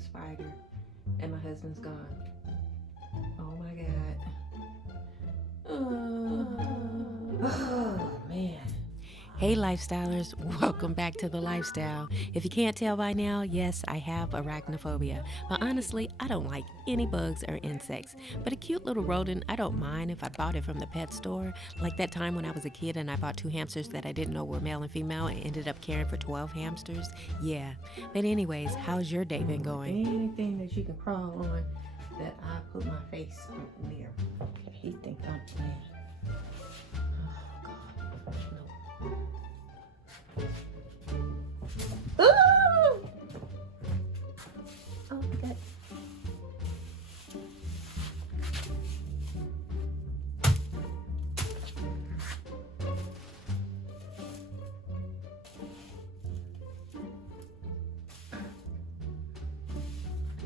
a spider and my husband's gone. Oh my God. Oh man. Hey lifestylers, welcome back to The Lifestyle. If you can't tell by now, yes, I have arachnophobia. But honestly, I don't like any bugs or insects. But a cute little rodent, I don't mind if I bought it from the pet store. Like that time when I was a kid and I bought 2 hamsters that I didn't know were male and female and ended up caring for 12 hamsters. Yeah. But anyways, how's your day been going? Anything that you can crawl on that I put my face near. He think I'm playing. Oh, God.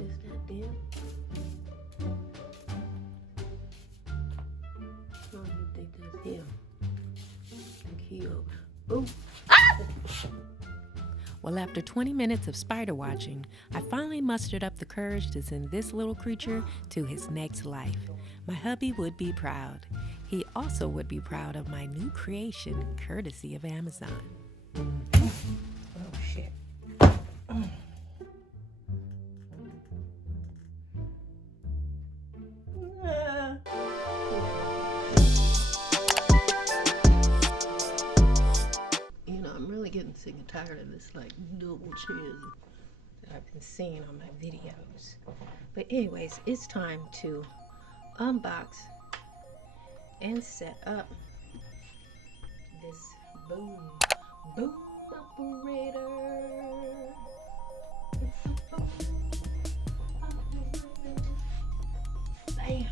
Is that deal? Oh, you think that's him? Cute. Ooh. Ah! Well, after 20 minutes of spider watching, I finally mustered up the courage to send this little creature to his next life. My hubby would be proud. He also would be proud of my new creation, courtesy of Amazon. Oh, shit. I'm really getting sick and tired of this like double chin that I've been seeing on my videos. But anyways, it's time to unbox and set up this boom operator. Bam.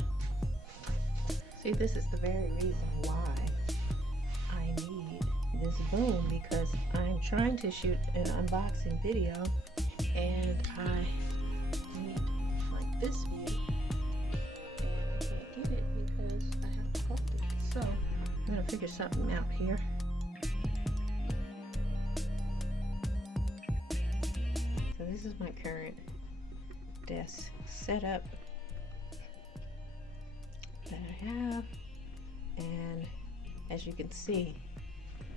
See, this is the very reason why I need this boom, because I'm trying to shoot an unboxing video and I need like this view and I can't get it because I have to hold it. So I'm gonna figure something out here. So this is my current desk setup that I have, and as you can see,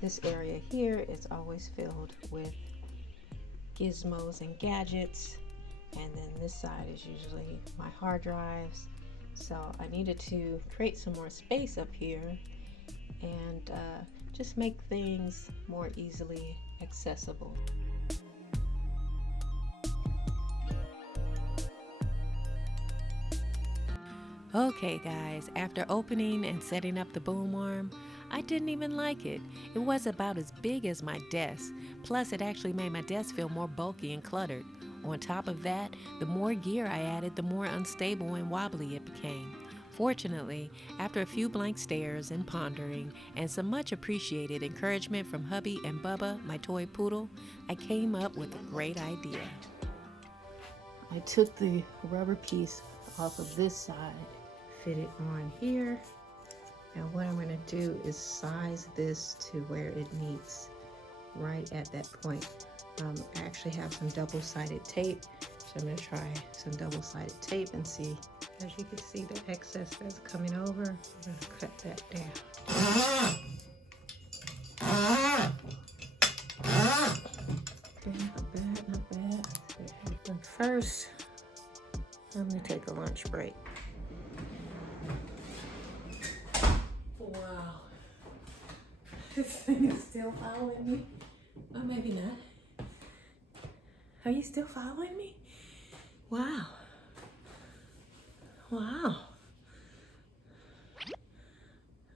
this area here is always filled with gizmos and gadgets, and then this side is usually my hard drives. So I needed to create some more space up here and just make things more easily accessible. Okay guys, after opening and setting up the boom arm, I didn't even like it. It was about as big as my desk. Plus, it actually made my desk feel more bulky and cluttered. On top of that, the more gear I added, the more unstable and wobbly it became. Fortunately, after a few blank stares and pondering, and some much appreciated encouragement from hubby and Bubba, my toy poodle, I came up with a great idea. I took the rubber piece off of this side, fit it on here. And what I'm going to do is size this to where it meets right at that point. I actually have some double-sided tape, so I'm going to try some double-sided tape and see. As you can see, the excess that's coming over, I'm going to cut that down. Okay, not bad, not bad. But first, I'm going to take a lunch break. Wow, this thing is still following me. Or maybe not. Are you still following me? Wow. Wow.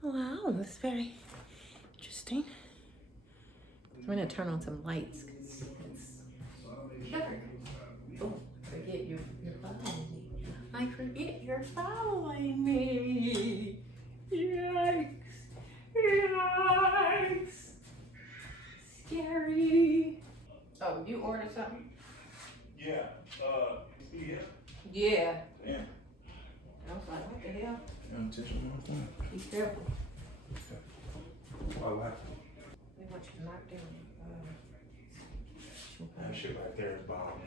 Wow, that's very interesting. I'm gonna turn on some lights because it's dark. Oh, forget you're following me. I forget you're following me. Yikes! Yikes! Scary. Oh, you ordered something? Yeah. Yeah. Yeah. Yeah. I was like, what the hell? Be careful. Oh, wow. They want you to knock down. That shit right there is bomb.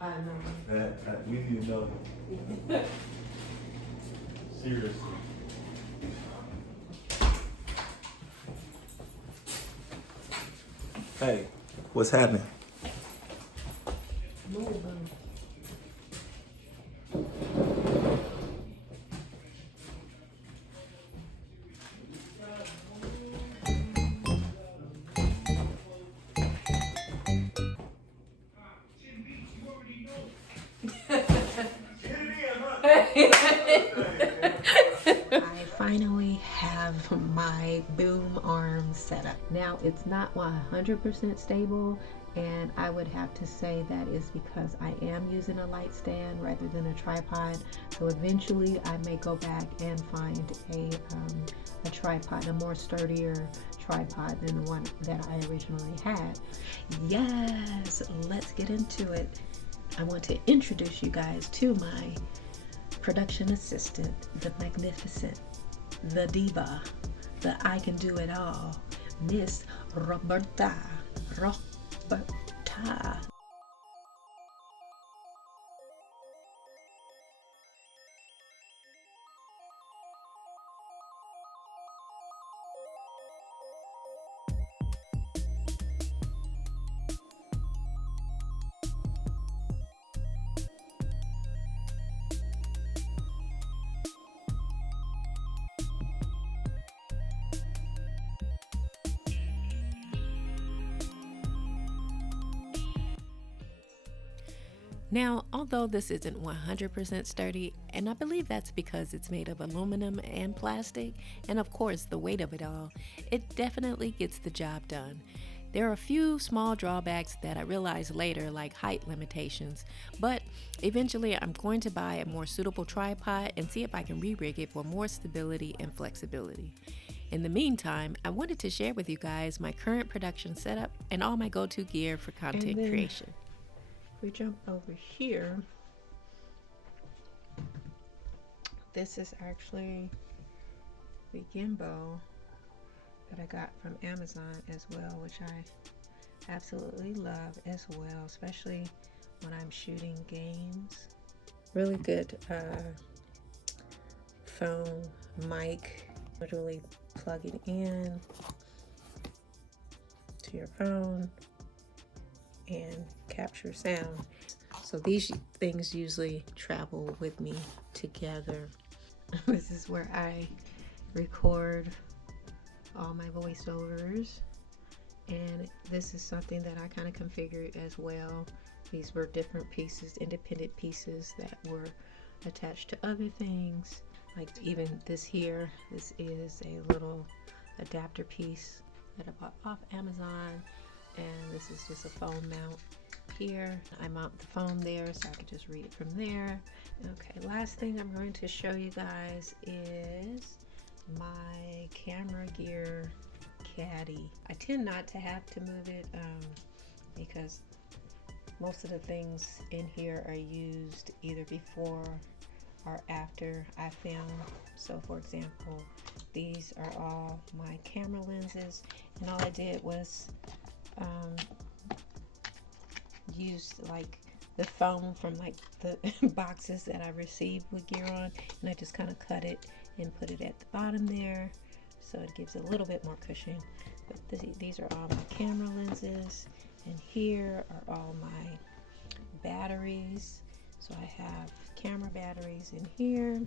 I know. We need another one. Seriously. Hey, what's happening? Moving. I finally have my boom arm set up. Now it's not 100% stable, and I would have to say that is because I am using a light stand rather than a tripod. So eventually I may go back and find a tripod, a more sturdier tripod than the one that I originally had. Yes, let's get into it. I want to introduce you guys to my production assistant, the magnificent, the diva, the I can do it all, Miss Roberta. Now, although this isn't 100% sturdy, and I believe that's because it's made of aluminum and plastic, and of course the weight of it all, it definitely gets the job done. There are a few small drawbacks that I realized later, like height limitations, but eventually I'm going to buy a more suitable tripod and see if I can re-rig it for more stability and flexibility. In the meantime, I wanted to share with you guys my current production setup and all my go-to gear for content creation. We jump over here. This is actually the gimbal that I got from Amazon as well, which I absolutely love as well, especially when I'm shooting games. Really good phone mic. Literally plug it in to your phone and capture sound. So these things usually travel with me together. This is where I record all my voiceovers, and this is something that I kind of configured as well. These were different pieces, independent pieces that were attached to other things. Like even this here, this is a little adapter piece that I bought off Amazon. And this is just a phone mount here. I mount the phone there so I can just read it from there. Okay, last thing I'm going to show you guys is my camera gear Caddy. I tend not to have to move it because most of the things in here are used either before or after I film. So for example, these are all my camera lenses, and all I did was used like the foam from like the boxes that I received with gear on, and I just kind of cut it and put it at the bottom there so it gives a little bit more cushion. But these are all my camera lenses, and here are all my batteries. So I have camera batteries in here.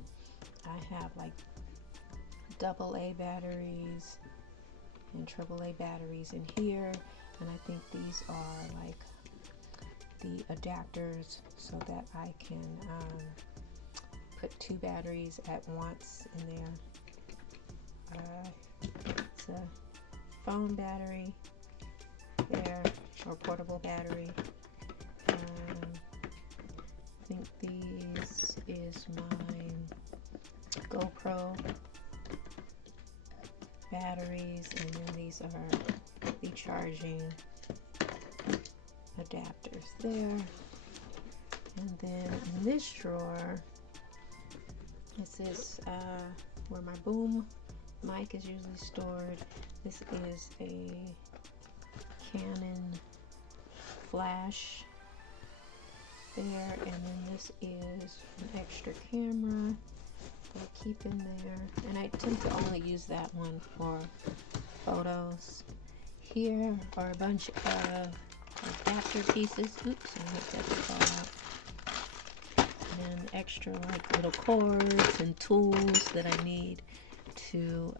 I have like AA batteries and AAA batteries in here, and I think these are like the adapters so that I can put 2 batteries at once in there. It's a phone battery there, or portable battery. I think these is my GoPro batteries, and then these are the charging adapters there. And then in this drawer, this is where my boom mic is usually stored. This is a Canon flash there, and then this is an extra camera that I keep in there, and I tend to only use that one for photos. Here are a bunch of adapter pieces. Oops, I hope that didn't fall out. And extra like little cords and tools that I need to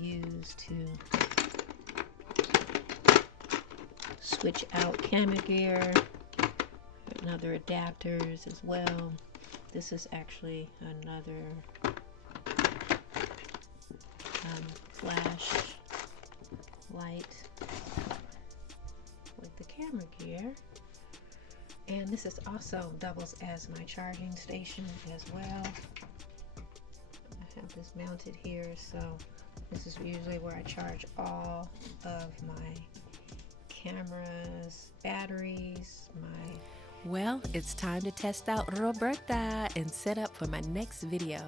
use to switch out camera gear, and other adapters as well. This is actually another flash light with the camera gear, and this is also doubles as my charging station as well. I have this mounted here, so this is usually where I charge all of my cameras, batteries, Well, it's time to test out Roberta and set up for my next video.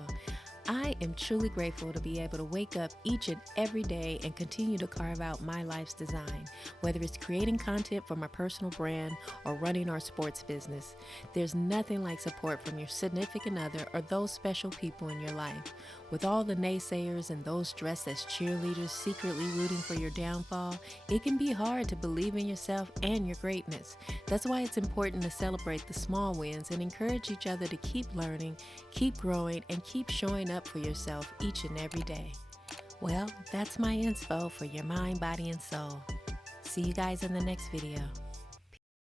I am truly grateful to be able to wake up each and every day and continue to carve out my life's design, whether it's creating content for my personal brand or running our sports business. There's nothing like support from your significant other or those special people in your life. With all the naysayers and those dressed as cheerleaders secretly rooting for your downfall, it can be hard to believe in yourself and your greatness. That's why it's important to celebrate the small wins and encourage each other to keep learning, keep growing, and keep showing up for yourself each and every day. Well, that's my inspo for your mind, body, and soul. See you guys in the next video.